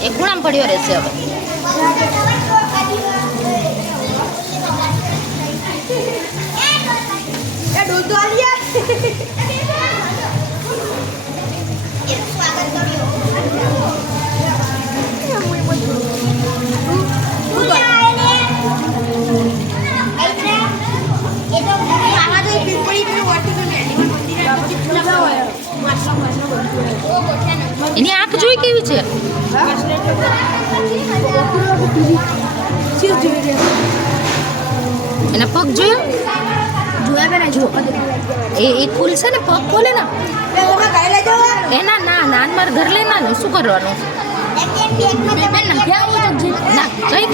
એ ખૂણામાં પડ્યો રહેશે હવે. એની આંખ જોઈ કેવી છે? એના પગ જોયા? એ ખુલશે ને પગ ખોલે ને એના ના નાન માર ઘર લેના ને શું કરવાનું? ના કઈ